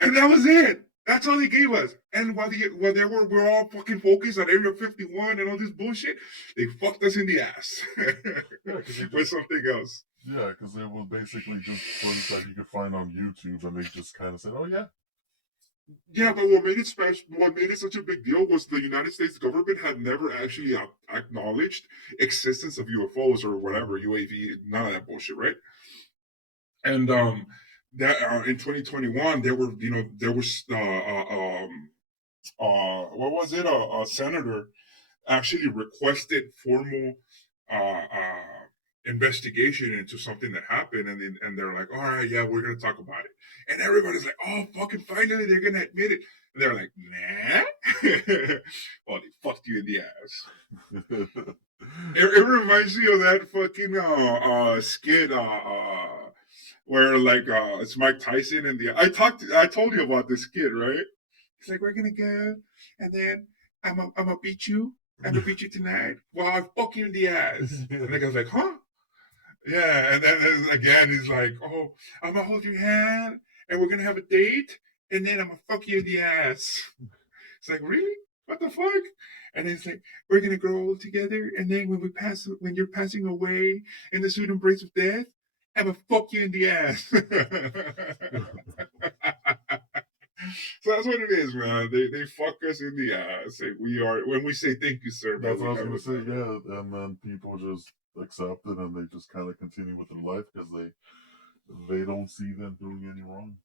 And that was it. That's all they gave us. And while we're all fucking focused on Area 51 and all this bullshit, they fucked us in the ass with something else. Yeah, because it was basically just footage that you could find on YouTube, and they just kind of said, "Oh yeah." Yeah, but what made it special, what made it such a big deal was the United States government had never actually acknowledged existence of UFOs or whatever, UAV, none of that bullshit, right? And that in 2021 there was what was it, a senator actually requested formal investigation into something that happened, and they're like, all right, yeah, we're gonna talk about it, and everybody's like, oh, fucking finally they're gonna admit it, and they're like, nah. Well, they fucked you in the ass. It reminds me of that fucking skit where like it's Mike Tyson and I told you about this kid, right? He's like, we're gonna go, and then I'm gonna beat you. I'm gonna beat you tonight. Well, I fuck you in the ass. And the guy's like, huh? Yeah, and then again he's like, oh, I'm gonna hold your hand, and we're gonna have a date, and then I'm gonna fuck you in the ass. It's like, really? What the fuck? And it's like, we're gonna grow old together, and then when you're passing away in the sweet embrace of death, I'm gonna fuck you in the ass. So that's what it is, man. They fuck us in the ass. When we say thank you, sir. That's what I was gonna say, yeah. And then people just accept it, and they just kind of continue with their life because they don't see them doing any wrong.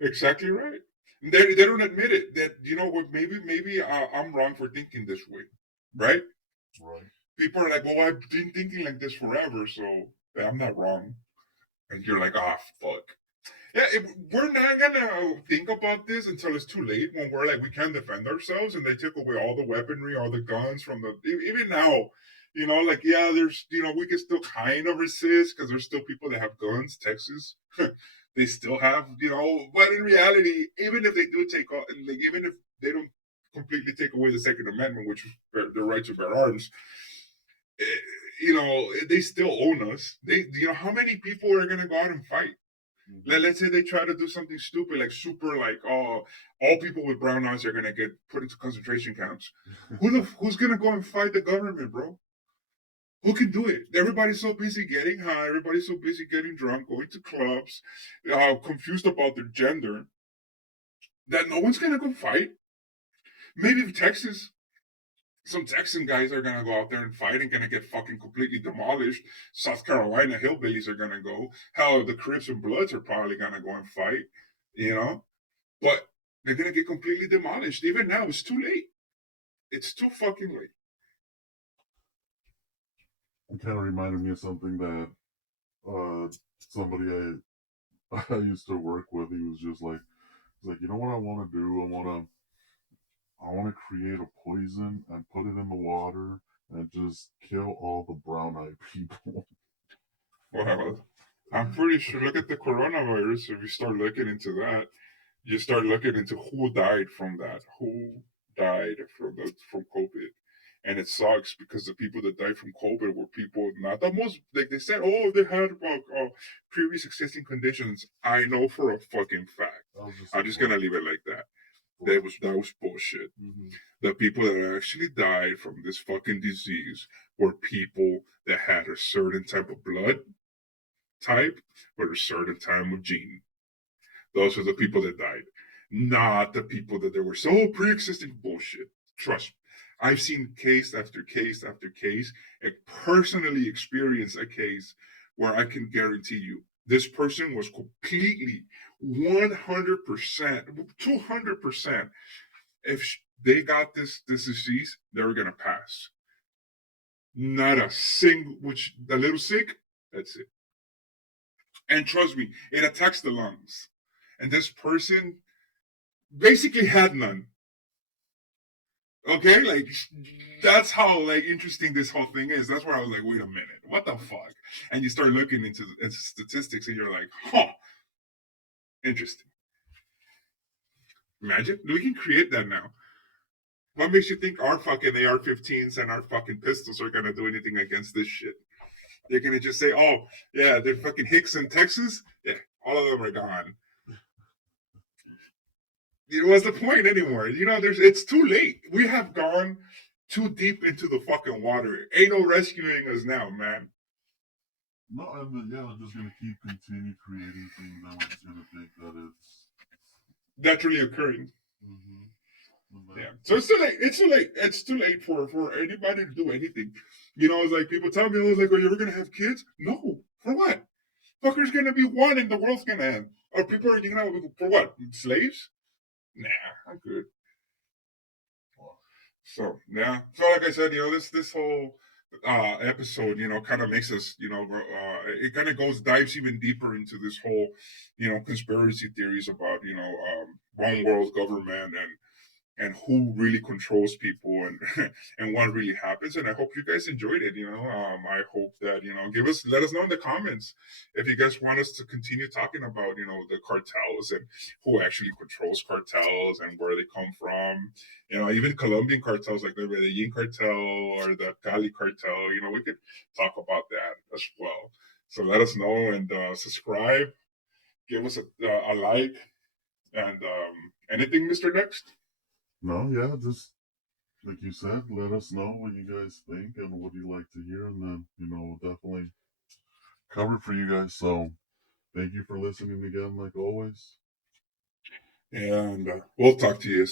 Exactly right. They don't admit it. That maybe I'm wrong for thinking this way, right? Right. People are like, well, I've been thinking like this forever, so I'm not wrong. And you're like, ah, fuck. Yeah, we're not gonna think about this until it's too late when we're like we can't defend ourselves and they took away all the weaponry, all the guns from the even now, like yeah, there's we can still kind of resist because there's still people that have guns. Texas, they still have but in reality, even if they do take off, like even if they don't completely take away the Second Amendment, which is the right to bear arms, eh, they still own us. How many people are gonna go out and fight? Let's say they try to do something stupid, like super, like all people with brown eyes are gonna get put into concentration camps. Who's gonna go and fight the government, bro? Who can do it? Everybody's so busy getting high. Everybody's so busy getting drunk, going to clubs, confused about their gender, that no one's gonna go fight. Maybe Texas, some Texan guys are gonna go out there and fight and gonna get fucking completely demolished. South Carolina hillbillies are gonna go. Hell, the Crips and Bloods are probably gonna go and fight. You know, but they're gonna get completely demolished. Even now, it's too late. It's too fucking late. It kind of reminded me of something that somebody I used to work with. He was just like, he's like, you know what I want to do? I want to create a poison and put it in the water and just kill all the brown-eyed people. Well, I'm pretty sure. Look at the coronavirus. If you start looking into that, you start looking into who died from that, who died from COVID, and it sucks because the people that died from COVID were people not the most like they said. Oh, they had previous existing conditions. I know for a fucking fact. I'm just gonna leave it like that. That was bullshit. Mm-hmm. The people that actually died from this fucking disease were people that had a certain type of blood type or a certain type of gene. Those are the people that died, not the people that they were so pre-existing bullshit. Trust me. I've seen case after case after case and personally experienced a case where I can guarantee you this person was completely 100%, 200%. If they got this disease, they were going to pass. Not a single, which a little sick, that's it. And trust me, it attacks the lungs. And this person basically had none. Okay, like that's how like interesting this whole thing is. That's where I was like, wait a minute, what the fuck? And you start looking into statistics, and you're like, huh, interesting. Imagine we can create that now. What makes you think our fucking AR-15s and our fucking pistols are gonna do anything against this shit? They're gonna just say, oh yeah, they're fucking Hicks in Texas. Yeah, all of them are gone. What's the point anymore? It's too late. We have gone too deep into the fucking water. Ain't no rescuing us now, man. No, and then, yeah, they're just gonna continue creating things. No one's gonna think that it's naturally occurring. Mm-hmm. Yeah. So it's too late. It's too late. It's too late for anybody to do anything. It's like people tell me, I was like, are you ever gonna have kids? No. For what? Fucker's gonna be one and the world's gonna end. Or people are gonna for what? Slaves? Nah, I'm good. So yeah. So like I said, this whole episode, kind of makes us, it kind of dives even deeper into this whole, conspiracy theories about, one world government and who really controls people and and what really happens. And I hope you guys enjoyed it. I hope that let us know in the comments if you guys want us to continue talking about the cartels and who actually controls cartels and where they come from. Even Colombian cartels like the Medellin cartel or the Cali cartel. We could talk about that as well. So let us know and subscribe. Give us a like and anything, Mr. Next. No, yeah, just like you said, let us know what you guys think and what you like to hear, and then we'll definitely cover it for you guys. So thank you for listening again, like always. And we'll talk to you.